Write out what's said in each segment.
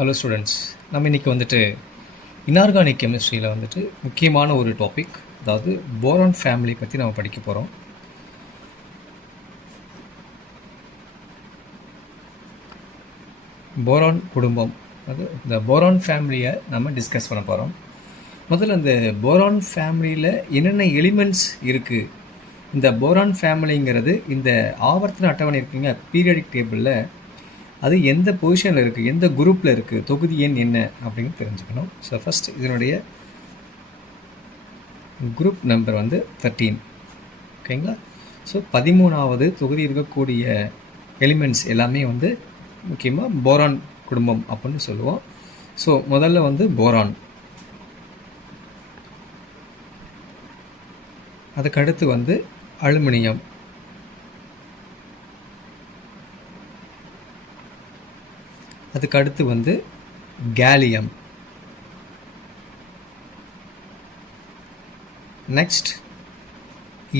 Hello students, நம்ம இன்றைக்கி வந்துட்டு இன்ஆர்கானிக் கெமிஸ்ட்ரியில் வந்துட்டு முக்கியமான ஒரு டாபிக், அதாவது போரான் ஃபேமிலி பற்றி நம்ம படிக்க போகிறோம். போரான் குடும்பம், அது இந்த போரான் ஃபேமிலியை நம்ம டிஸ்கஸ் பண்ண போகிறோம். முதல்ல இந்த போரான் ஃபேமிலியில் என்னென்ன எலிமெண்ட்ஸ் இருக்குது, இந்த போரான் ஃபேமிலிங்கிறது இந்த ஆவர்த்தன அட்டவணை இருக்குங்க, பீரியாடிக் டேபிளில் அது எந்த பொசிஷனில் இருக்குது, எந்த குரூப்பில் இருக்குது, தொகுதி எண் என்ன அப்படின்னு தெரிஞ்சுக்கணும். ஸோ ஃபஸ்ட் இதனுடைய குரூப் நம்பர் வந்து 13, ஓகேங்களா. ஸோ 13வது தொகுதி இருக்கக்கூடிய எலிமெண்ட்ஸ் எல்லாமே வந்து முக்கியமாக போரான் குடும்பம் அப்படின்னு சொல்லுவோம். ஸோ முதல்ல வந்து போரான், அதுக்கடுத்து வந்து அலுமினியம், அதுக்கு அடுத்து வந்து கேலியம், நெக்ஸ்ட்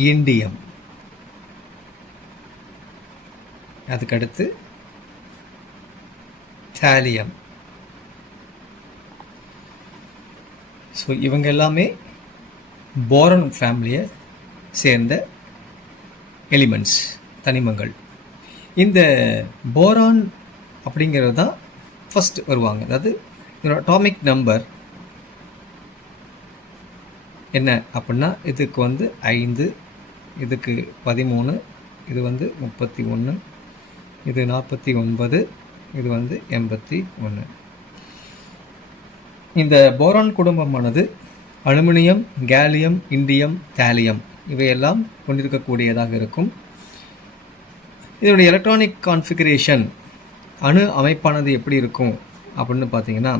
இண்டியம், அதுக்கடுத்து தாலியம். ஸோ இவங்க எல்லாமே போரான் ஃபேமிலியை சேர்ந்த எலிமெண்ட்ஸ், தனிமங்கள். இந்த போரான் அப்படிங்கிறது தான் ஃபஸ்ட் வருவாங்க. அதாவது இதோட அட்டாமிக் நம்பர் என்ன அப்படின்னா, இதுக்கு வந்து 5, இதுக்கு 13, இது வந்து 31, இது 49, இது வந்து 81. இந்த போரான் குடும்பமானது அலுமினியம், கேலியம், இண்டியம், தாலியம் இவையெல்லாம் கொண்டிருக்கக்கூடியதாக இருக்கும். இதனுடைய எலக்ட்ரானிக் கான்ஃபிகரேஷன், அணு அமைப்பானது எப்படி இருக்கும் அப்படின்னு பார்த்தீங்கன்னா,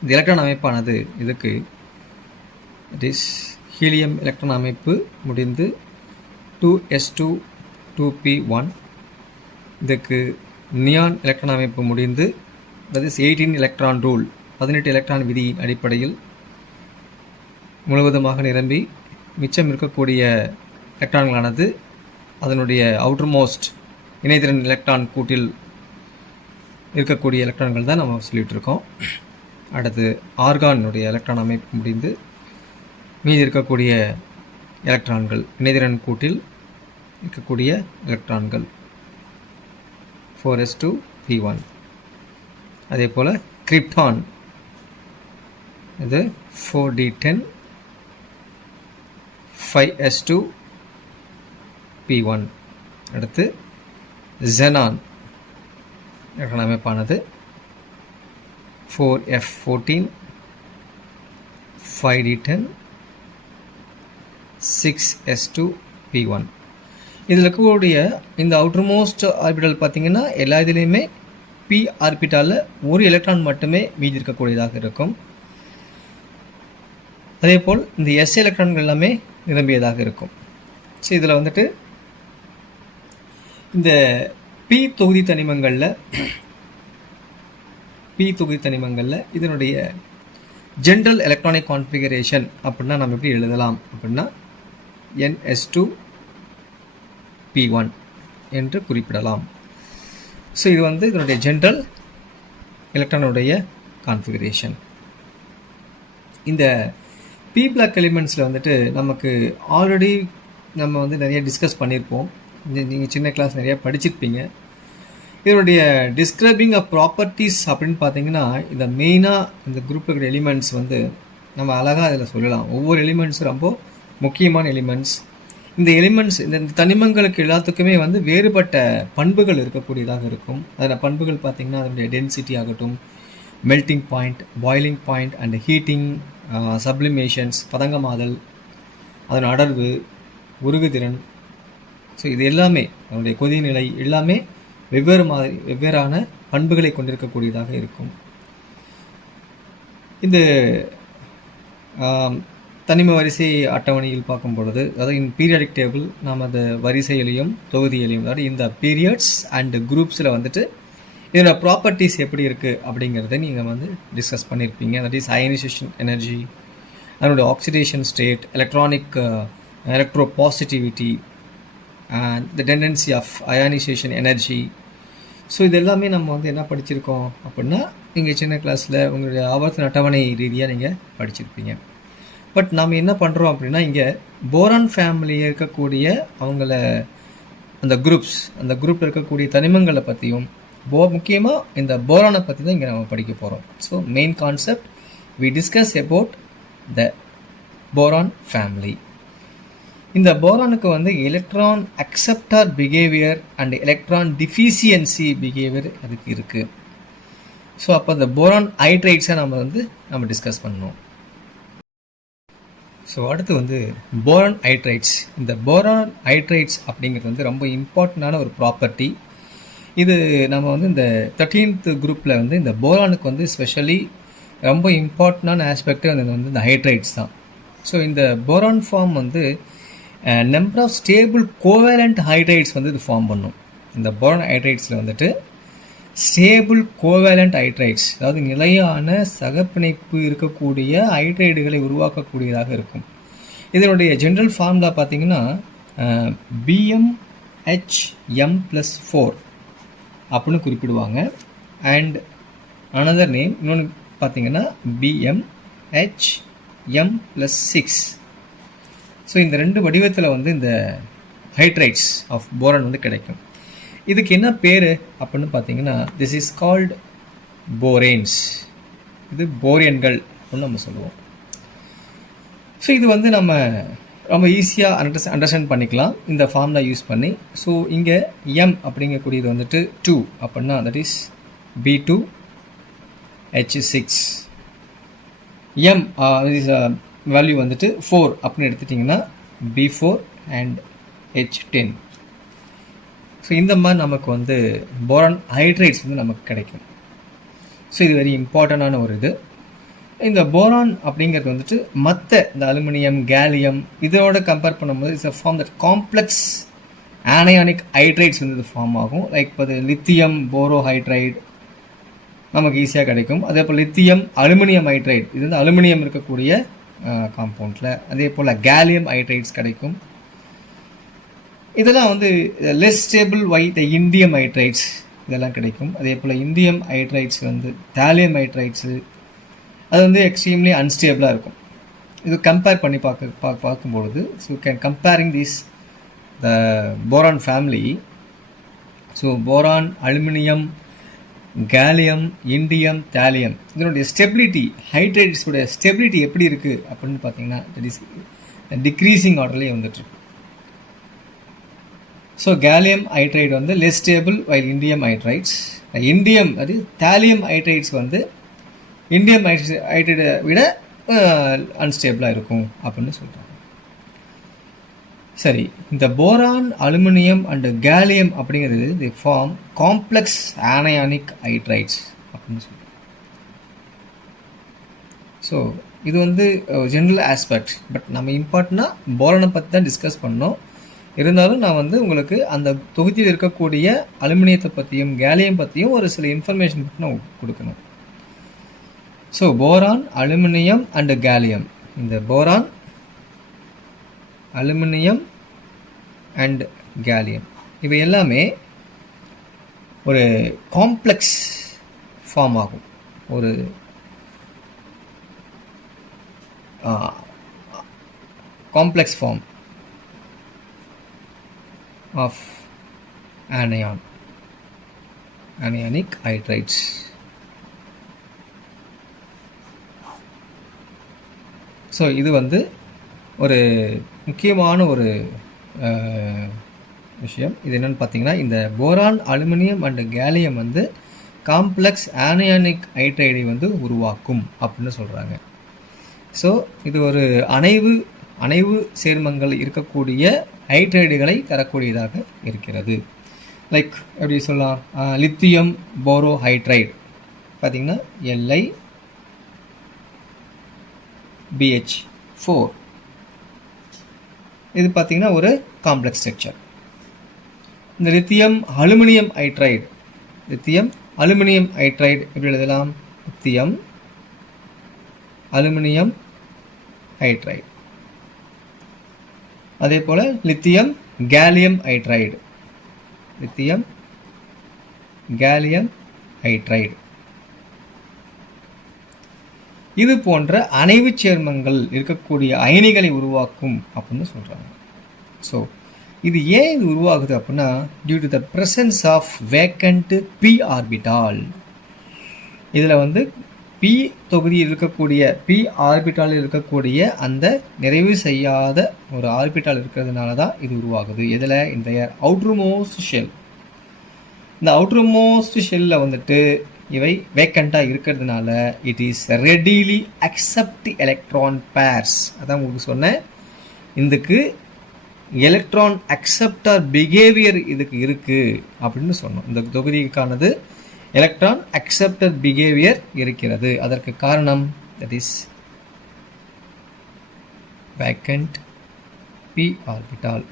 இந்த எலக்ட்ரான் அமைப்பானது இதுக்கு இட் இஸ் ஹீலியம் எலக்ட்ரான் அமைப்பு முடிந்து 2s2 2p1, இதுக்கு நியான் எலக்ட்ரான் அமைப்பு முடிந்து that is 18 electron rule, 18 electron விதியின் அடிப்படையில் முழுவதுமாக நிரம்பி மிச்சம் இருக்கக்கூடிய எலக்ட்ரான்களானது அதனுடைய அவுட்டர்மோஸ்ட் இணைதிறன் எலக்ட்ரான் கூட்டில் இருக்கக்கூடிய எலக்ட்ரான்கள் தான் நம்ம சொல்லிகிட்டு இருக்கோம். அடுத்து ஆர்கானுடைய எலக்ட்ரான் அமைப்பு முடிந்து மீதி இருக்கக்கூடிய எலக்ட்ரான்கள், இணைதிறன் கூட்டில் இருக்கக்கூடிய எலக்ட்ரான்கள் 4s2 p1. அதே போல் கிரிப்டான், இது 4d10 5s2 p1. அடுத்து ஜெனான் எலக்ட்ரான் அமைப்பானது 4f14 5d10 6s2 p1. இதில் இருக்கக்கூடிய இந்த அவுட்டர்மோஸ்ட் ஆர்பிட்டால் பார்த்திங்கன்னா எல்லா இதுலேயுமே பி ஆர்பிட்டாலில் ஒரு எலக்ட்ரான் மட்டுமே மீதி இருக்கக்கூடியதாக இருக்கும். அதே போல் இந்த எஸ் எலக்ட்ரான்கள் எல்லாமே நிரம்பியதாக இருக்கும். ஸோ இதில் வந்துட்டு இந்த பி தொகுதி தனிமங்களில் இதனுடைய ஜென்ரல் எலக்ட்ரானிக் கான்ஃபிகரேஷன் அப்படின்னா நம்ம எப்படி எழுதலாம் அப்படின்னா ns2 p1 என்று குறிப்பிடலாம். ஸோ இது வந்து இதனுடைய ஜென்ரல் எலக்ட்ரானுடைய கான்ஃபிகரேஷன். இந்த பி பிளாக் எலிமெண்ட்ஸில் வந்துட்டு நமக்கு ஆல்ரெடி நம்ம வந்து நிறைய டிஸ்கஸ் பண்ணியிருப்போம். நீங்கள் சின்ன கிளாஸ் நிறையா படிச்சிருப்பீங்க. இதனுடைய டிஸ்கிரைபிங் ஆஃப் ப்ராப்பர்ட்டிஸ் அப்படின்னு பார்த்தீங்கன்னா, இந்த மெயினாக இந்த குரூப் இருக்கிற எலிமெண்ட்ஸ் வந்து நம்ம அழகாக அதில் சொல்லலாம். ஒவ்வொரு எலிமெண்ட்ஸும் ரொம்ப முக்கியமான எலிமெண்ட்ஸ். இந்த எலிமெண்ட்ஸ், இந்த தனிமங்களுக்கு எல்லாத்துக்குமே வந்து வேறுபட்ட பண்புகள் இருக்கக்கூடியதாக இருக்கும். அதில் பண்புகள் பார்த்திங்கன்னா அதனுடைய டென்சிட்டி ஆகட்டும், melting point, boiling point and heating, sublimations, பதங்கமாதல், அதன் அடர்வு, உருகுதிறன். ஸோ இது எல்லாமே அதனுடைய கொதிநிலை எல்லாமே வெவ்வேறான பண்புகளை கொண்டிருக்கக்கூடியதாக இருக்கும். இந்த தனிம வரிசை அட்டவணையில் பார்க்கும் பொழுது, அதாவது இந்த பீரியாடிக் டேபிள் நாம் அந்த வரிசையிலையும் தொகுதியிலையும், அதாவது இந்த பீரியட்ஸ் அண்ட் குரூப்ஸில் வந்துட்டு இதோட ப்ராப்பர்ட்டிஸ் எப்படி இருக்குது அப்படிங்கிறத நீங்கள் வந்து டிஸ்கஸ் பண்ணியிருப்பீங்க. தட் இஸ் அயனைசேஷன் எனர்ஜி, அதனுடைய oxidation state, electronic electropositivity, and the tendency of ionization energy. So இது எல்லாமே நம்ம வந்து என்ன படிச்சிருக்கோம் அப்படின்னா, நீங்கள் சின்ன கிளாஸில் உங்களுடைய ஆவர்த்தன அட்டவணை ரீதியாக நீங்கள் படிச்சிருப்பீங்க. பட் நாம் என்ன பண்ணுறோம் அப்படின்னா, இங்கே போரான் ஃபேமிலியில் இருக்கக்கூடிய அந்த குரூப்பில் இருக்கக்கூடிய தனிமங்களை பற்றியும் முக்கியமாக இந்த போரானை பற்றி தான் இங்கே நம்ம படிக்க போகிறோம். So main concept we discuss about the boron family. இந்த போரானுக்கு வந்து electron acceptor behaviour and electron deficiency behaviour அதுக்கு இருக்குது. ஸோ அப்போ இந்த போரான் ஹைட்ரைட்ஸை நம்ம டிஸ்கஸ் பண்ணோம். ஸோ அடுத்து வந்து போரான் ஹைட்ரைட்ஸ். இந்த போரான் ஹைட்ரைட்ஸ் அப்படிங்கிறது வந்து ரொம்ப இம்பார்ட்டண்டான ஒரு ப்ராப்பர்ட்டி. இது நம்ம வந்து இந்த 13th குரூப்பில் வந்து இந்த போரானுக்கு வந்து ஸ்பெஷலி ரொம்ப இம்பார்ட்டண்டான ஆஸ்பெக்டே வந்து இந்த ஹைட்ரைட்ஸ் தான். ஸோ இந்த போரான் ஃபார்ம் வந்து number of stable covalent hydrides வந்து இது ஃபார்ம் பண்ணும். இந்த போரான் ஹைட்ரைட்ஸில் வந்துட்டு ஸ்டேபிள் கோவேலண்ட் ஹைட்ரைட்ஸ், அதாவது நிலையான சகப்பிணைப்பு இருக்கக்கூடிய ஹைட்ரைடுகளை உருவாக்கக்கூடியதாக இருக்கும். இதனுடைய ஜென்ரல் ஃபார்முலா பார்த்தீங்கன்னா BmHm+4 அப்படின்னு குறிப்பிடுவாங்க. அண்ட் அனதர் நேம் இன்னொன்று பார்த்தீங்கன்னா BmHm+6. ஸோ இந்த ரெண்டு வடிவத்தில் வந்து இந்த ஹைட்ரைட்ஸ் ஆஃப் போரான் வந்து கிடைக்கும். இதுக்கு என்ன பேர் அப்படின்னு பார்த்தீங்கன்னா, திஸ் இஸ் கால்டு போரேன்ஸ். இது போரியன்கள் அப்படின்னு நம்ம சொல்லுவோம். ஸோ இது வந்து நம்ம ரொம்ப ஈஸியாக அண்டர்ஸ்டாண்ட் பண்ணிக்கலாம் இந்த ஃபார்முலா யூஸ் பண்ணி. ஸோ இங்கே எம் அப்படிங்கக்கூடியது வந்துட்டு 2 அப்படின்னா that is B2H6. M value வந்துட்டு 4 அப்படின்னு எடுத்துட்டிங்கன்னா B4 அண்ட் H10. ஸோ இந்த மாதிரி நமக்கு வந்து போரான் ஹைட்ரைட்ஸ் வந்து நமக்கு கிடைக்கும். ஸோ இது வெரி இம்பார்ட்டண்டான ஒரு இது. இந்த போரான் அப்படிங்கிறது வந்துட்டு மற்ற இந்த அலுமினியம், கேலியம் இதோட கம்பேர் பண்ணும்போது it's a form that complex anionic hydrides வந்து இது ஃபார்ம் ஆகும். லைக் இப்போ லித்தியம் போரோ ஹைட்ரைட் நமக்கு ஈஸியாக கிடைக்கும். அதே போல் லித்தியம் அலுமினியம் ஹைட்ரைட், இது வந்து அலுமினியம் இருக்கக்கூடிய காம்பவுண்டில். அதே போல் கேலியம் ஹைட்ரைட்ஸ் கிடைக்கும். இதெல்லாம் வந்து லெஸ் ஸ்டேபிள் த இண்டியம் ஹைட்ரைட்ஸ் இதெல்லாம் கிடைக்கும். அதே போல் இண்டியம் ஹைட்ரைட்ஸ் வந்து தாலியம் ஹைட்ரைட்ஸு அது வந்து எக்ஸ்ட்ரீம்லி அன்ஸ்டேபிளாக இருக்கும். இது கம்பேர் பண்ணி பார்க்கும்பொழுது so can comparing this the boron family. So boron, aluminium, gallium, indium, thallium இதனுடைய ஸ்டெபிலிட்டி, ஹைட்ரைட்ஸோடைய ஸ்டெபிலிட்டி எப்படி இருக்குது அப்படின்னு பார்த்தீங்கன்னா தட் இஸ் டிக்ரீசிங் ஆர்டர்லேயே வந்துட்டுருக்கு. ஸோ கேலியம் ஹைட்ரைட் வந்து less stable while indium hydrides. Indium அது தாலியம் ஹைட்ரைட்ஸ் வந்து இண்டியம் ஹைட்ரைடை விட அன்ஸ்டேபிளாக இருக்கும் அப்படின்னு சொல்கிறாங்க. சரி, இந்த போரான், அலுமினியம் அண்டு கேலியம் அப்படிங்கிறது the form complex anionic hydrides அப்படின்னு சொல்கிறாங்க. ஸோ இது வந்து ஜென்ரல் ஆஸ்பெக்ட். பட் நம்ம இம்பார்ட்டண்டாக போரானை பற்றி தான் டிஸ்கஸ் பண்ணோம். இருந்தாலும் நான் வந்து உங்களுக்கு அந்த தொகுதியில் இருக்கக்கூடிய அலுமினியத்தை பற்றியும் கேலியம் பற்றியும் ஒரு சில இன்ஃபர்மேஷன் பற்றி நான் கொடுக்கணும். So boron, aluminium and gallium, இந்த போரான், அலுமினியம் அண்ட் கேலியம் இவை எல்லாமே ஒரு காம்ப்ளெக்ஸ் ஃபார்ம் ஆகும். ஒரு complex form of anionic hydrides. So இது வந்து ஒரு முக்கியமான ஒரு விஷயம். இது என்னென்னு பார்த்தீங்கன்னா, இந்த போரான், அலுமினியம் அண்டு கேலியம் வந்து காம்ப்ளெக்ஸ் ஆனயானிக் ஹைட்ரைடை வந்து உருவாக்கும் அப்படின்னு சொல்கிறாங்க. ஸோ இது ஒரு அணைவு சேர்மங்கள் இருக்கக்கூடிய ஹைட்ரைடுகளை தரக்கூடியதாக இருக்கிறது. லைக் எப்படி சொல்லலாம், லித்தியம் போரோ ஹைட்ரைடு பார்த்திங்கன்னா LiBH4 இது பார்த்திங்கன்னா ஒரு காம்ப்ளெக்ஸ் ஸ்ட்ரக்சர். இந்த லித்தியம் அலுமினியம் ஹைட்ரைடு எப்படி எழுதலாம், லித்தியம் அலுமினியம் ஹைட்ரைடு. அதே போல் lithium gallium hydride, lithium gallium hydride. இது போன்ற அணைவு சேர்மங்கள் இருக்கக்கூடிய அயனிகளை உருவாக்கும் அப்படின்னு சொல்கிறாங்க. ஸோ இது ஏன் இது உருவாகுது அப்படின்னா, due to the presence of vacant p orbital. இதில் வந்து பி தொகுதியில் இருக்கக்கூடிய பி ஆர்பிட்டாலில் இருக்கக்கூடிய அந்த நிறைவு செய்யாத ஒரு ஆர்பிட்டால் இருக்கிறதுனால தான் இது உருவாகுது. இதில் இந்த அவுட்ருமோஸ்ட் ஷெல், இந்த அவுட்ருமோஸ்ட் ஷெல்லில் வந்துட்டு இவை வேக்கண்ட்டாக இருக்கிறதுனால it is readily accept electron pairs. அதான் உங்களுக்கு சொன்னேன், இதுக்கு எலக்ட்ரான் அக்செப்டார் பிஹேவியர் இதுக்கு இருக்குது அப்படின்னு சொன்னோம். இந்த தொகுதிக்கானது எலக்ட்ரான் அக்செப்டர் பிஹேவியர் இருக்கிறது. அதற்கு காரணம் that is vacant p orbital.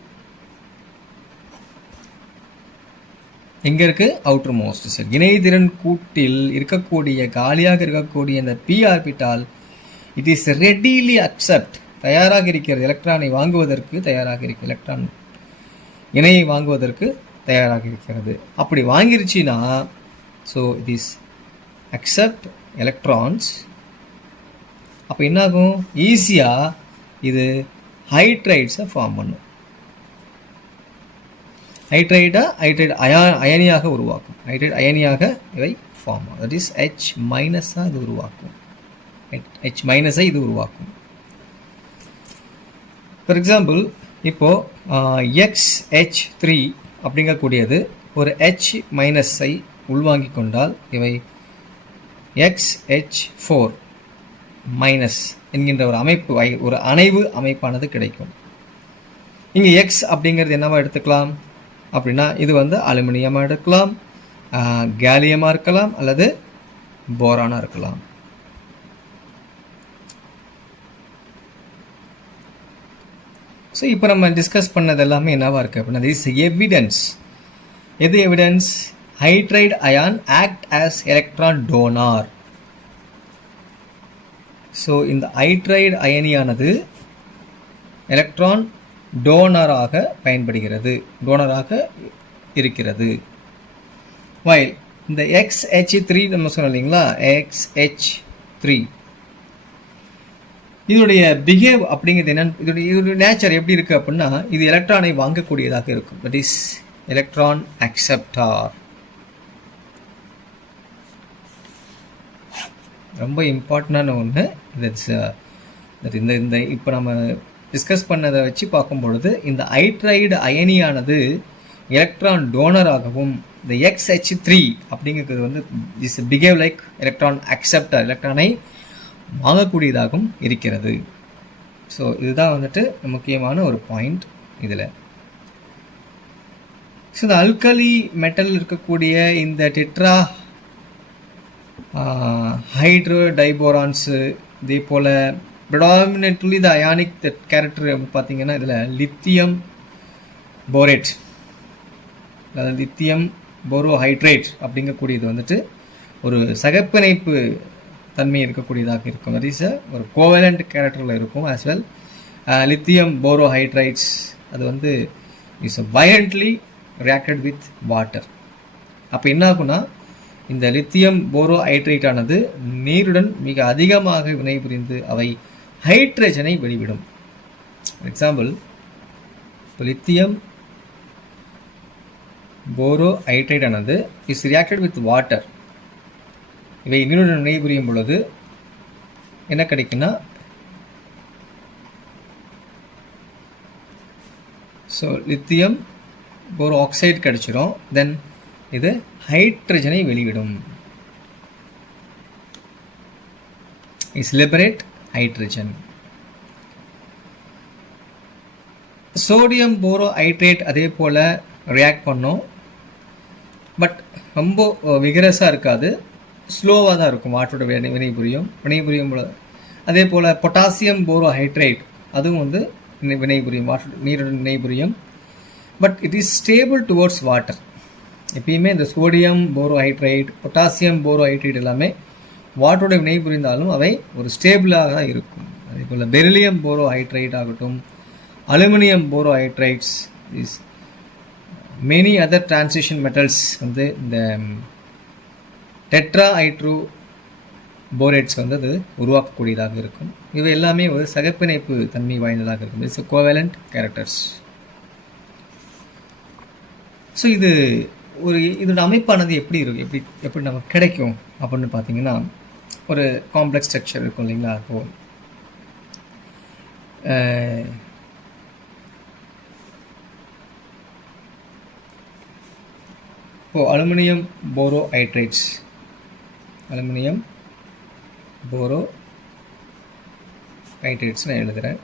எங்கே இருக்குது? அவுட்டர் மோஸ்ட் செல். இணைதிறன் கூட்டில் இருக்கக்கூடிய காலியாக இருக்கக்கூடிய இந்த p orbital it is readily accept, தயாராக இருக்கிறது, எலக்ட்ரானை வாங்குவதற்கு தயாராக இருக்கு, எலக்ட்ரான் இணையை வாங்குவதற்கு தயாராக இருக்கிறது. அப்படி வாங்கிருச்சுன்னா so it is accept electrons. அப்போ என்னாகும்? ஈஸியாக இது ஹைட்ரைட்ஸை ஃபார்ம் பண்ணும். ஹைட்ரைடு அயனியாக உருவாக்கும். ஹைட்ரைட் அயனியாக இவை ஃபார்ம் ஆகும். தட் இஸ் H மைனஸாக இது உருவாக்கும். H மைனஸை இது உருவாக்கும். ஃபார் எக்ஸாம்பிள், இப்போது XH3 அப்படிங்கக்கூடியது ஒரு H மைனஸை உள்வாங்கி கொண்டால் இவை XH4 மைனஸ் என்கின்ற ஒரு அமைப்பு, ஒரு அணைவு அமைப்பானது கிடைக்கும். இங்கே X அப்படிங்கிறது என்னவா எடுத்துக்கலாம் அப்படின்னா, இது வந்து அலுமினியமாக எடுக்கலாம், கேலியமாக இருக்கலாம், அல்லது போரானாக இருக்கலாம். ஸோ இப்போ நம்ம டிஸ்கஸ் பண்ணது எல்லாமே என்னவா இருக்குது அப்படின்னா, திஸ் எவிடன்ஸ். எது evidence? Hydride ion act as electron donor. So இந்த ஹைட்ரைடு அயனியானது எலக்ட்ரான் டோனராக பயன்படுகிறது, டோனராக இருக்கிறது. வைல் இந்த XH3 நம்ம சொன்னோம் இல்லைங்களா, XH3 இதனுடைய பிஹேவ் அப்படிங்கிறது என்னன்னு, இதோடைய நேச்சர் எப்படி இருக்குது அப்படின்னா, இது எலக்ட்ரானை வாங்கக்கூடியதாக இருக்கும். That is electron acceptor. ரொம்ப இம்பார்ட்டண்டான ஒன்று. இந்த இப்போ நம்ம டிஸ்கஸ் பண்ணதை வச்சு பார்க்கும் பொழுது, இந்த ஹைட்ரைடு அயனியானது எலக்ட்ரான் டோனராகவும், இந்த XH3 அப்படிங்கிறது வந்து is behave like electron acceptor, எலக்ட்ரானை வாங்கக்கூடியதாகவும் இருக்கிறது. ஸோ இதுதான் வந்துட்டு முக்கியமான ஒரு பாயிண்ட் இதில். ஸோ இந்த அல்கலி மெட்டல் இருக்கக்கூடிய இந்த டெட்ரா ஹைட்ரோ டைபோரான்ஸு, இதே போல் ப்ரிடாமினென்ட்லி த அயானிக் கேரக்டர் பார்த்தீங்கன்னா இதில் லித்தியம் போரேட், அதாவது லித்தியம் போரோஹைட்ரேட் அப்படிங்கக்கூடியது வந்துட்டு ஒரு சகப்பிணைப்பு தன்மை இருக்கக்கூடியதாக இருக்கும். தட் இஸ் ஒரு கோவலண்ட் கேரக்டரில் இருக்கும். ஆஸ் வெல் லித்தியம் போரோஹைட்ரைட்ஸ் அது வந்து is violently reacted with water. அப்போ என்ன ஆகும்னா, இந்த லித்தியம் போரோஹைட்ரைட் ஆனது நீருடன் மிக அதிகமாக வினைபுரிந்து அவை ஹைட்ரஜனை வெளிவிடும். ஃபார் எக்ஸாம்பிள், இப்போ லித்தியம் போரோஹைட்ரைட் ஆனது இஸ் ரியாக்டட் வித் வாட்டர். இவை நீருடன் வினைபுரியும் பொழுது என்ன கிடைக்குன்னா, ஸோ லித்தியம் போரோ ஆக்சைடு கிடைச்சிரும். தென் இது ஹைட்ரஜனை வெளிவிடும். Is liberate hydrogen. Sodium borohydrate அதே போல் ரியாக்ட் பண்ணோம். பட் ரொம்ப விகரஸாக இருக்காது, ஸ்லோவாக தான் இருக்கும். வாட்டரோட வினைபுரியும் போல. அதே போல் பொட்டாசியம் போரோஹைட்ரேட் அதுவும் வந்து வினைபுரியும், வாட்டர் நீருடன் வினைபுரியும். But it is stable towards water. எப்பயுமே இந்த சோடியம் போரோஹைட்ரைட், பொட்டாசியம் போரோஹைட்ரைட் எல்லாமே வாட்டரோட வினைபுரிந்தாலும் அவை ஒரு ஸ்டேபிளாக தான் இருக்கும். அதே போல் பெரிலியம் போரோஹைட்ரைட் ஆகட்டும், aluminium borohydrides is many other transition metals வந்து இந்த டெட்ரா ஹைட்ரோ போரேட்ஸ் வந்து அது உருவாக்கக்கூடியதாக இருக்கும். இவை எல்லாமே ஒரு சகப்பிணைப்பு தன்மை வாய்ந்ததாக இருக்கும். It's covalent characters. ஸோ இது ஒரு இதோட அமைப்பானது எப்படி இருக்கும், எப்படி நமக்கு கிடைக்கும் அப்படின்னு பார்த்தீங்கன்னா, ஒரு காம்ப்ளெக்ஸ் ஸ்ட்ரக்சர் இருக்கும் இல்லைங்களா. இப்போது அலுமினியம் போரோ ஹைட்ரேட்ஸ், அலுமினியம் போரோ ஹைட்ரேட்ஸ் நான் எழுதுகிறேன்.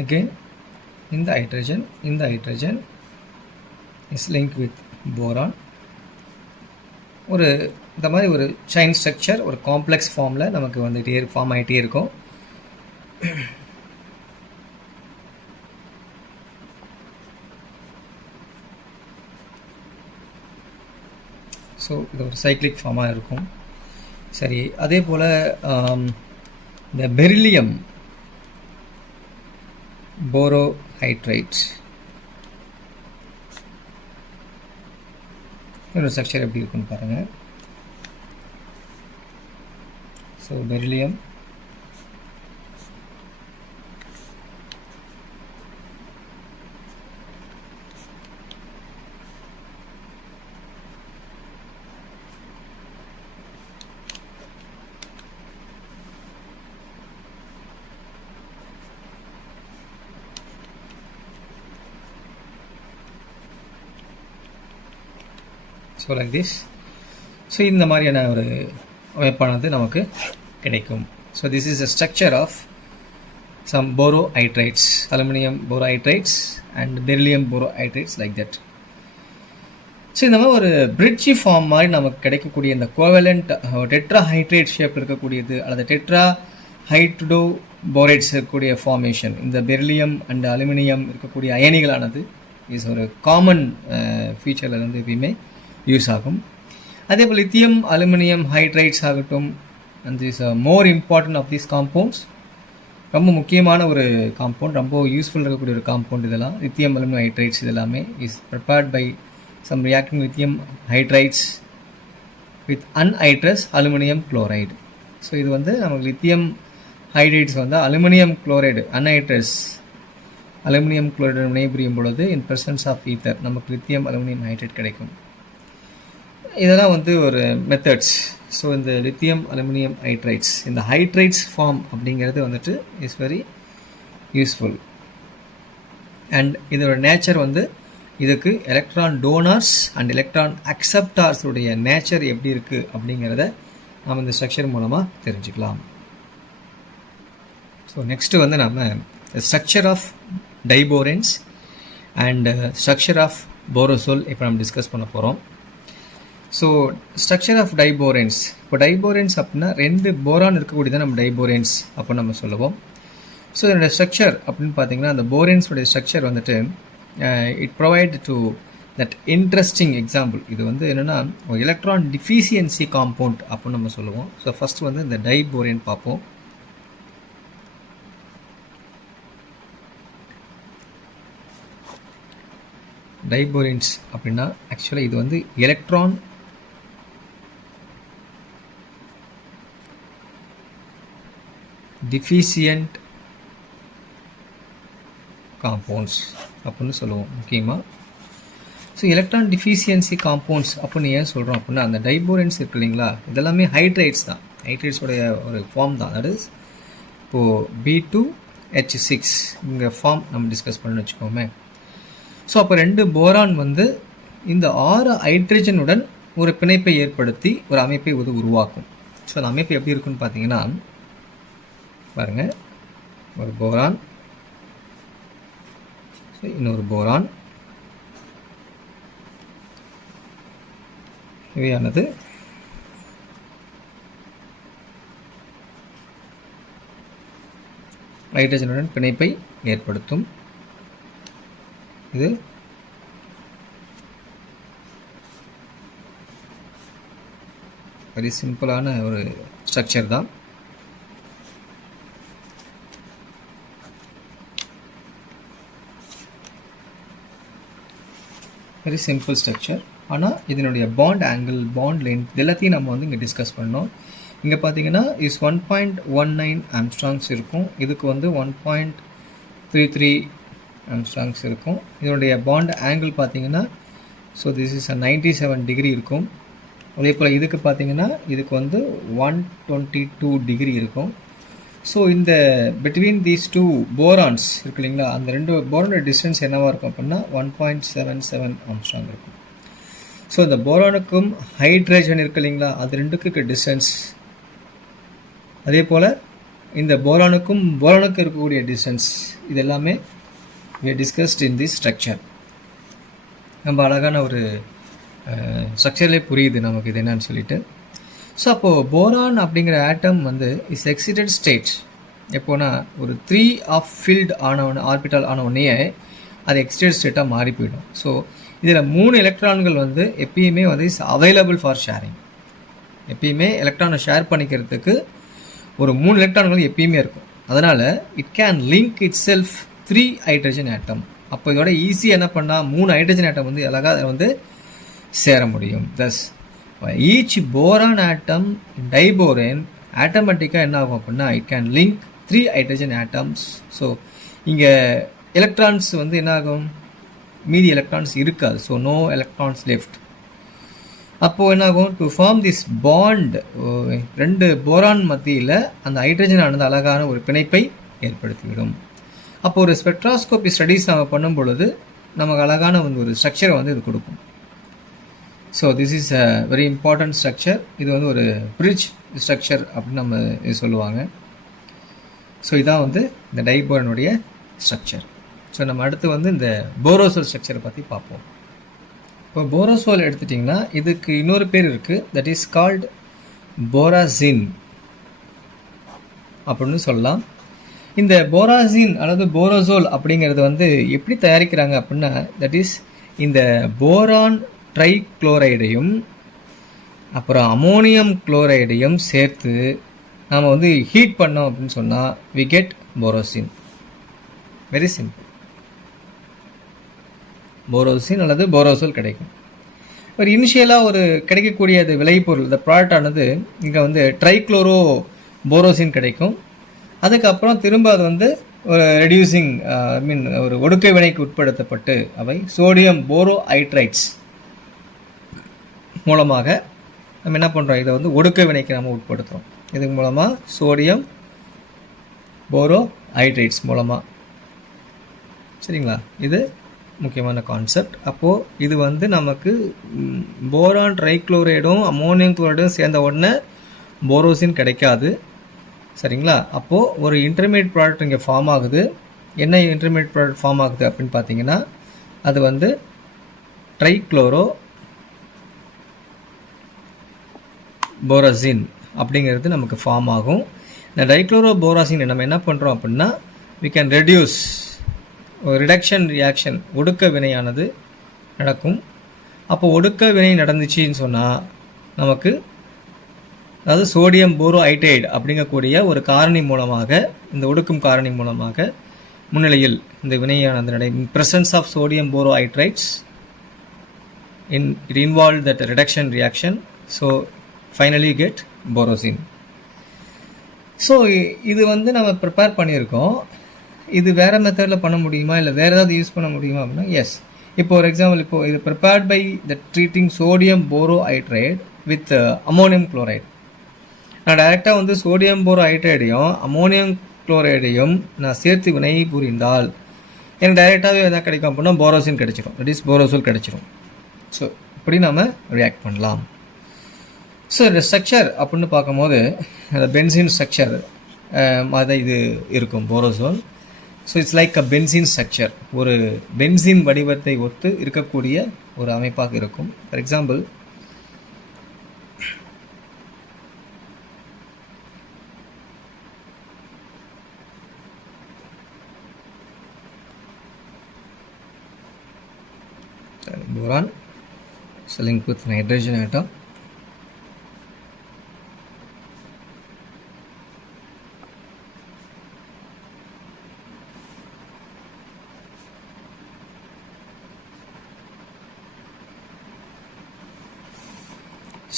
Again, in the hydrogen is linked with boron. ஒரு இந்த மாதிரி ஒரு செயின் ஸ்ட்ரக்சர் ஒரு காம்ப்ளெக்ஸ் ஃபார்மில் நமக்கு வந்துகிட்டே ஃபார்ம் ஆகிட்டே இருக்கும். ஸோ இது ஒரு சைக்ளிக் ஃபார்மாக இருக்கும். சரி, அதே போல் இந்த பெரிலியம் போரோஹைட்ரைட்ஸ் ஒரு ஸ்ட்ரக்சர் எப்படி இருக்குன்னு பாருங்கள். So beryllium so like this. ஸோ இந்த மாதிரியான ஒரு அமைப்பானது நமக்கு கிடைக்கும். So this is a structure of some borohydrides, aluminium borohydrides and beryllium borohydrides like that. So இந்த மாதிரி ஒரு பிரிட்ஜி ஃபார்ம் மாதிரி நமக்கு கிடைக்கக்கூடிய இந்த கோவலண்ட் டெட்ரா ஹைட்ரேட் ஷேப் இருக்கக்கூடியது அல்லது டெட்ரா ஹைட்ரோ போரேட்ஸ் இருக்கக்கூடிய ஃபார்மேஷன், இந்த பெரிலியம் அண்ட் அலுமினியம் இருக்கக்கூடிய அயனிகளானது இஸ் ஒரு காமன் ஃபீச்சரில் வந்து எப்பயுமே யூஸ் ஆகும். அதே போல் லித்தியம் அலுமினியம் ஹைட்ரைட்ஸ் ஆகட்டும், and is more important of these compounds, ரொம்ப முக்கியமான ஒரு காம்பவுண்ட், ரொம்ப யூஸ்ஃபுல் இருக்கக்கூடிய ஒரு காம்பவுண்ட். இதெல்லாம் லித்தியம் அலுமினியம் ஹைட்ரைட்ஸ் இதெல்லாமே is prepared by some reacting lithium hydrides with anhydrous aluminium chloride. So இது வந்து நமக்கு லித்தியம் ஹைட்ரைட்ஸ் வந்து aluminium chloride anhydrous aluminium chloride வினைபுரியும் பொழுது இன் பிரசன்ஸ் ஆஃப் ஈத்தர் நமக்கு லித்தியம் அலுமினியம் ஹைட்ரைட் கிடைக்கும். இதெல்லாம் வந்து ஒரு மெத்தட்ஸ். ஸோ இந்த லித்தியம் அலுமினியம் ஹைட்ரைட்ஸ், இந்த ஹைட்ரைட்ஸ் ஃபார்ம் அப்படிங்கிறது வந்துட்டு இஸ் வெரி யூஸ்ஃபுல். அண்ட் இதோட நேச்சர் வந்து இதுக்கு electron donors and electron acceptors உடைய நேச்சர் எப்படி இருக்குது அப்படிங்கிறத நம்ம இந்த ஸ்ட்ரக்சர் மூலமாக தெரிஞ்சுக்கலாம். ஸோ நெக்ஸ்ட்டு வந்து நம்ம structure of diboranes and structure of borazole இப்போ நம்ம டிஸ்கஸ் பண்ண போகிறோம். ஸோ ஸ்ட்ரக்சர் ஆஃப் டைபோரேன்ஸ், இப்போ டைபோரேன்ஸ் அப்படின்னா 2 போரான் இருக்கக்கூடியதான் நம்ம டைபோரேன்ஸ் அப்படின்னு நம்ம சொல்லுவோம். ஸோ இதோட ஸ்ட்ரக்சர் அப்படின்னு பார்த்தீங்கன்னா அந்த போரேன்ஸோடைய ஸ்ட்ரக்சர் வந்துட்டு it provide to that interesting example. இது வந்து என்னென்னா ஒரு எலக்ட்ரான் டிஃபிஷியன்சி காம்பவுண்ட் அப்படின்னு நம்ம சொல்லுவோம். ஸோ ஃபஸ்ட் வந்து இந்த டைபோரேன் பார்ப்போம். டைபோரேன்ஸ் அப்படின்னா ஆக்சுவலாக இது வந்து எலக்ட்ரான் டிஃபிஷியன்ட் காம்பவுண்ட்ஸ் அப்படின்னு சொல்லுவோம் முக்கியமாக. ஸோ எலக்ட்ரான் டிஃபிஷியன்சி காம்பவுண்ட்ஸ் அப்படின்னு ஏன் சொல்கிறோம் அப்படின்னா அந்த டைபோரேன்ஸ் இருக்கு இல்லைங்களா, இதெல்லாமே ஹைட்ரைட்ஸ் தான், ஹைட்ரைட்ஸோடைய ஒரு ஃபார்ம் தான். தட் இஸ் இப்போது B2H6 இங்கே ஃபார்ம் நம்ம டிஸ்கஸ் பண்ணி வச்சுக்கோமே. ஸோ அப்போ 2 போரான் வந்து இந்த 6 ஹைட்ரஜனுடன் ஒரு பிணைப்பை ஏற்படுத்தி ஒரு அமைப்பை உருவாக்கும். ஸோ அந்த அமைப்பு எப்படி இருக்குன்னு பார்த்தீங்கன்னா பாருங்கள், ஒரு போரான், இன்னொரு போரான். இவையானது ஹைட்ரஜனுடன் பிணைப்பை ஏற்படுத்தும். இது வெரி சிம்பிளான ஒரு ஸ்ட்ரக்சர் தான். Very simple structure. ஆனால் இதனுடைய பாண்ட் ஆங்கிள், பாண்ட் லென்த் எல்லாத்தையும் நம்ம வந்து இங்கே டிஸ்கஸ் பண்ணோம். இங்கே பார்த்தீங்கன்னா 1.19 ஆம்ஸ்ட்ராங்ஸ் இருக்கும். இதுக்கு வந்து 1.33 ஆம்ஸ்ட்ராங்ஸ் இருக்கும். இதனுடைய பாண்ட் ஆங்கிள் பார்த்தீங்கன்னா திஸ் இஸ் 97 டிகிரி இருக்கும். அதே போல் இதுக்கு பார்த்தீங்கன்னா இதுக்கு வந்து 122 டிகிரி இருக்கும். ஸோ இந்த பிட்வீன் தீஸ் டூ போரான்ஸ் இருக்கு இல்லைங்களா, அந்த ரெண்டு போரானோட டிஸ்டன்ஸ் என்னவாக இருக்கும் அப்படின்னா 1.77 ஆம்ஸ்ட்ராங் இருக்கும். ஸோ இந்த போரானுக்கும் ஹைட்ரஜன் இருக்கு இல்லைங்களா, அது ரெண்டுக்கு டிஸ்டன்ஸ். அதே போல் இந்த போரானுக்கும் இருக்கக்கூடிய டிஸ்டன்ஸ் இது எல்லாமே we discussed in this structure. நம்ம அழகான ஒரு ஸ்ட்ரக்சர்லேயே புரியுது நமக்கு இது என்னன்னு சொல்லிட்டு. ஸோ அப்போது போரான் அப்படிங்கிற ஆட்டம் வந்து இஸ் எக்ஸிட்டட் ஸ்டேட் எப்போனா ஒரு 3 ஆஃப் ஃபீல்டு ஆர்பிட்டால் ஆன உடனே அது எக்ஸிட்டட் ஸ்டேட்டாக மாறி போயிடும். ஸோ இதில் 3 எலக்ட்ரான்கள் வந்து எப்பயுமே வந்து இஸ் அவைலபிள் ஃபார் ஷேரிங். எப்பயுமே எலக்ட்ரானை ஷேர் பண்ணிக்கிறதுக்கு ஒரு 3 எலக்ட்ரான்கள் எப்பயுமே இருக்கும். அதனால் it can link itself 3 hydrogen atom. அப்போ இதோட ஈஸியாக என்ன பண்ணால் 3 ஹைட்ரஜன் ஆட்டம் வந்து அழகாக வந்து சேர முடியும். Thus each boron atom diborane ஆட்டோமேட்டிக்காக என்ன ஆகும் அப்படின்னா it can link 3 hydrogen atoms. So இங்கே எலக்ட்ரான்ஸ் வந்து என்ன ஆகும், மீதி எலக்ட்ரான்ஸ் இருக்காது. So no electrons left. அப்போது என்ன ஆகும், to form this bond 2 boron மத்தியில் அந்த ஹைட்ரஜன் ஆனது அழகான ஒரு பிணைப்பை ஏற்படுத்திவிடும். அப்போ ஒரு ஸ்பெக்ட்ராஸ்கோபி ஸ்டடீஸ் நம்ம பண்ணும் பொழுது நமக்கு அழகான வந்து ஒரு ஸ்ட்ரக்சரை வந்து இது கொடுக்கும். So this is a very important structure. இது வந்து ஒரு பிரிட்ஜ் ஸ்ட்ரக்சர் அப்படின்னு நம்ம இது சொல்லுவாங்க. ஸோ இதான் வந்து இந்த டைபோரனுடைய ஸ்ட்ரக்சர். ஸோ நம்ம அடுத்து வந்து இந்த போரோசோல் ஸ்ட்ரக்சரை பற்றி பார்ப்போம். இப்போ போரோசோல் எடுத்துட்டிங்கன்னா இதுக்கு இன்னொரு பேர் இருக்குது, தட் இஸ் கால்ட் போராசின் அப்படின்னு சொல்லலாம். இந்த போராசின் அல்லது போரோசோல் அப்படிங்கிறது வந்து எப்படி தயாரிக்கிறாங்க அப்படின்னா, தட் இஸ் இந்த போரான் ட்ரைக்ளோரைடையும் அப்புறம் அமோனியம் குளோரைடையும் சேர்த்து நாம் வந்து ஹீட் பண்ணோம் அப்படின்னு சொன்னால் we get borazine. Very simple. Borazine அல்லது போரோசோல் கிடைக்கும். ஒரு இனிஷியலாக ஒரு கிடைக்கக்கூடிய அது விளைபொருள், இந்த ப்ராடக்ட் ஆனது இங்கே வந்து ட்ரைக்ளோரோ போரோசின் கிடைக்கும். அதுக்கப்புறம் திரும்ப அது வந்து ஒரு ரெடியூசிங் ஒரு ஒடுக்க வினைக்கு உட்படுத்தப்பட்டு அவை சோடியம் போரோ ஹைட்ரைட்ஸ் மூலமாக நம்ம என்ன பண்ணுறோம், இதை வந்து ஒடுக்க வினைக்கு நம்ம உட்படுத்துகிறோம். இதுக்கு மூலமாக சோடியம் போரோ ஹைட்ரைட்ஸ் மூலமாக. சரிங்களா, இது முக்கியமான கான்செப்ட். அப்போது இது வந்து நமக்கு போரான் ட்ரைக்ளோரைடும் அமோனியம் குளோரைடும் சேர்ந்த உடனே போரோசின் கிடைக்காது. சரிங்களா, அப்போது ஒரு இன்டர்மீடியட் ப்ராடக்ட் இங்கே ஃபார்ம் ஆகுது. என்ன இன்டர்மீடியட் ப்ராடக்ட் ஃபார்ம் ஆகுது அப்படின்னு பார்த்தீங்கன்னா அது வந்து ட்ரைக்ளோரோ போராசின் அப்படிங்கிறது நமக்கு ஃபார்ம் ஆகும். இந்த டைக்ளோரோ போராசின் நம்ம என்ன பண்ணுறோம் அப்படின்னா we can reduce reduction reaction, ஒடுக்க வினையானது நடக்கும். அப்போ ஒடுக்க வினை நடந்துச்சுன்னு சொன்னால் நமக்கு அதாவது சோடியம் போரோ ஹைட்ரைடு அப்படிங்கக்கூடிய ஒரு காரணி மூலமாக, இந்த ஒடுக்கும் காரணி மூலமாக முன்னிலையில் இந்த வினையானது நடக்கும். Presence of sodium borohydrides it involved that reduction reaction, so finally get borosine. So இது வந்து நம்ம ப்ரிப்பேர் பண்ணியிருக்கோம். இது வேறு மெத்தடில் பண்ண முடியுமா இல்லை வேறு ஏதாவது யூஸ் பண்ண முடியுமா அப்படின்னா எஸ். இப்போ ஒரு எக்ஸாம்பிள், இப்போ இது prepared by the treating sodium borohydride with ammonium chloride. நான் டைரெக்டாக வந்து சோடியம் போரோ ஹைட்ரைடையும் அமோனியம் குளோரைடையும் நான் சேர்த்து வினை புரிந்தால் எனக்கு டைரெக்டாகவே என்ன கிடைக்கும் அப்படின்னா போரோசின் கிடைச்சிடும், தட் இஸ் போரோசோல் கிடைச்சிடும். ஸோ இப்படி நாம் ரியாக்ட் பண்ணலாம். ஸோ இந்த ஸ்ட்ரக்சர் அப்படின்னு பார்க்கும்போது அந்த பென்சின் ஸ்ட்ரக்சர் அதான் இது இருக்கும் borazole. So it's like a benzene structure, ஒரு பென்சீன் வடிவத்தை ஒத்து இருக்கக்கூடிய ஒரு அமைப்பாக இருக்கும். For example, boron is linked with nitrogen atom.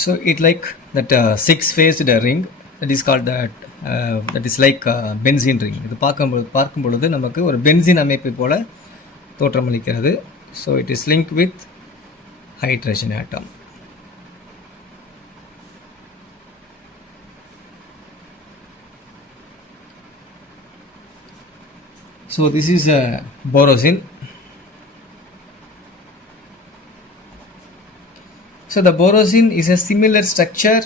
So it like that 6-phased ring that is called that is like benzene ring. இது பார்க்கும் பொழுது நமக்கு ஒரு பென்சீன் அமைப்பை போல தோற்றமளிக்கிறது. So it is linked with hydrogen atom. So this is a borosine. So the borosine is a similar structure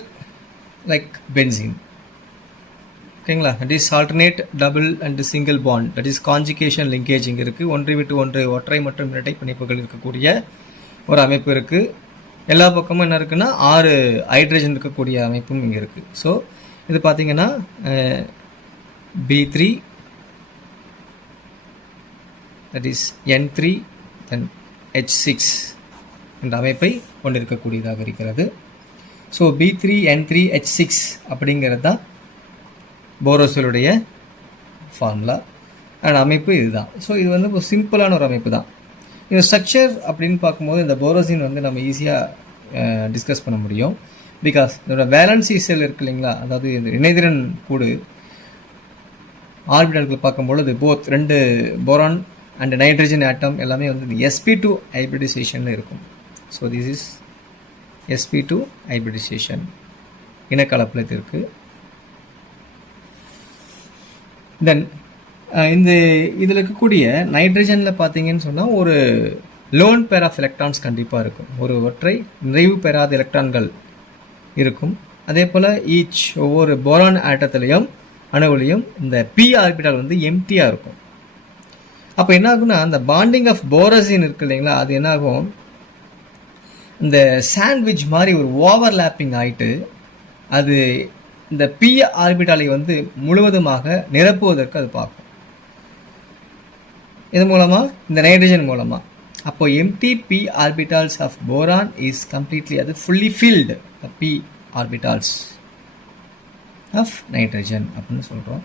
like benzene. ஓகேங்களா? That is alternate double and single bond, that is conjugation linkage இங்கே இருக்குது. ஒன்றை விட்டு ஒன்று ஒற்றை மற்றும் இரட்டை பிணைப்புகள் இருக்கக்கூடிய ஒரு அமைப்பு இருக்குது. எல்லா பக்கமும் என்ன இருக்குன்னா 6 ஹைட்ரஜன் இருக்கக்கூடிய அமைப்பும் இங்கே இருக்குது. ஸோ இது பார்த்தீங்கன்னா B3, that is N3 then H6 என்ற அமைப்பை கொண்டிருக்கக்கூடியதாக இருக்கிறது. ஸோ B3 N3 H6 அப்படிங்கிறது தான் போரோசோலுடைய ஃபார்முலா அண்ட் அமைப்பு இதுதான். ஸோ இது வந்து ஒரு சிம்பிளான ஒரு அமைப்பு தான். இந்த ஸ்ட்ரக்சர் அப்படின்னு பார்க்கும்போது இந்த போரோசின் வந்து நம்ம ஈஸியாக டிஸ்கஸ் பண்ண முடியும். பிகாஸ் இதோட வேலன்சி செல் இருக்கு இல்லைங்களா, அதாவது இந்த இணைதிறன் கூடு ஆர்பிட்டால்கள் பார்க்கும்பொழுது both 2 boron and nitrogen atom எல்லாமே வந்து இந்த sp2 ஹைப்ரிடைசேஷனில் இருக்கும். So this is sp2 hybridization, இனக்கலப்பில் இருக்குது. தென் இந்த இதில் இருக்கக்கூடிய நைட்ரஜனில் பார்த்தீங்கன்னு சொன்னால் ஒரு லோன் பேர் ஆஃப் எலக்ட்ரான்ஸ் கண்டிப்பாக இருக்கும், ஒரு ஒற்றை நிறைவு பெறாத எலக்ட்ரான்கள் இருக்கும். அதே போல் ஒவ்வொரு போரான் ஆட்டத்திலையும் அணுவிலையும் இந்த p ஆர்பிட்டால் வந்து எம்டியாக இருக்கும். அப்போ என்ன ஆகும்னா அந்த பாண்டிங் ஆஃப் போரோசின் இருக்கு இல்லைங்களா, அது என்னாகும் இந்த சாண்ட்விச் மாதிரி ஒரு ஓவர்லேப்பிங் ஆகிட்டு அது இந்த p ஆர்பிட்டாலை வந்து முழுவதுமாக நிரப்புவதற்கு அது பார்க்கும். இது மூலமாக இந்த நைட்ரஜன் மூலமாக அப்போ empty p orbitals of boron is completely அது fully filled p orbitals of nitrogen அப்படின்னு சொல்கிறோம்.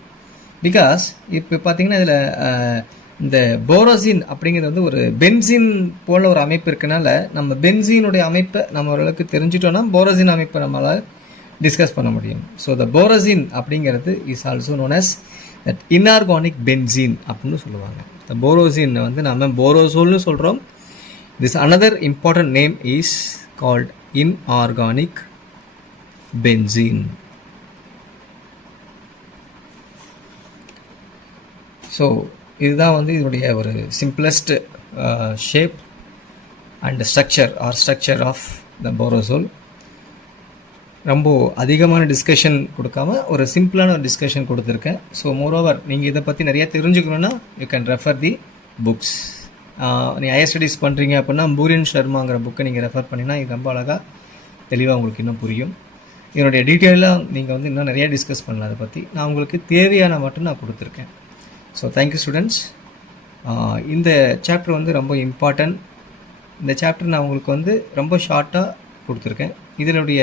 பிகாஸ் இப்போ பார்த்தீங்கன்னா இதில் இந்த போரோசின் அப்படிங்கிறது வந்து ஒரு பென்சின் போல ஒரு அமைப்பு இருக்கனால நம்ம பென்சீனுடைய அமைப்பை நம்ம ஓரளவுக்கு தெரிஞ்சிட்டோம்னா போரோசின் அமைப்பை நம்மளால் டிஸ்கஸ் பண்ண முடியும். ஸோ த போரோசின் அப்படிங்கிறது is also known as that inorganic benzene அப்படின்னு சொல்லுவாங்க. த போரோசின் வந்து நம்ம போரோசோல்னு சொல்கிறோம். This another important name is called inorganic benzene. So இதுதான் வந்து இதனுடைய ஒரு simplest shape and structure of the borazole. ரொம்ப அதிகமான டிஸ்கஷன் கொடுக்காம ஒரு சிம்பிளான ஒரு டிஸ்கஷன் கொடுத்துருக்கேன். ஸோ மோரோவர் நீங்கள் இதை பற்றி நிறையா தெரிஞ்சுக்கணுன்னா you can refer the books. நீங்கள் ஹையர் ஸ்டடீஸ் பண்ணுறீங்க அப்படின்னா பூரியன் சர்மாங்கிற புக்கை நீங்கள் ரெஃபர் பண்ணிங்கன்னா இது ரொம்ப அழகாக தெளிவாக உங்களுக்கு இன்னும் புரியும். இதனுடைய டீட்டெயிலாக நீங்கள் வந்து இன்னும் நிறையா டிஸ்கஸ் பண்ணலாம். அதை பற்றி நான் உங்களுக்கு தேவையான மட்டும் நான் கொடுத்துருக்கேன். So thank you students. இந்த சாப்டர் வந்து ரொம்ப இம்பார்ட்டன்ட். இந்த சாப்டர் நான் உங்களுக்கு வந்து ரொம்ப ஷார்ட்டாக கொடுத்துருக்கேன். இதனுடைய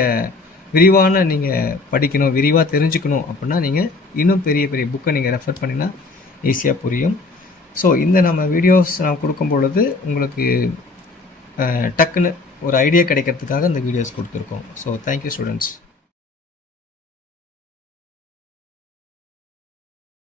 விரிவான நீங்கள் படிக்கணும், விரிவாக தெரிஞ்சுக்கணும் அப்படின்னா நீங்கள் இன்னும் பெரிய பெரிய புக்கை நீங்கள் ரெஃபர் பண்ணினா ஈஸியாக புரியும். ஸோ இந்த நம்ம வீடியோஸ் நான் கொடுக்கும் பொழுது உங்களுக்கு டக்குன்னு ஒரு ஐடியா கிடைக்கிறதுக்காக இந்த வீடியோஸ் கொடுத்துருக்கோம். So thank you students.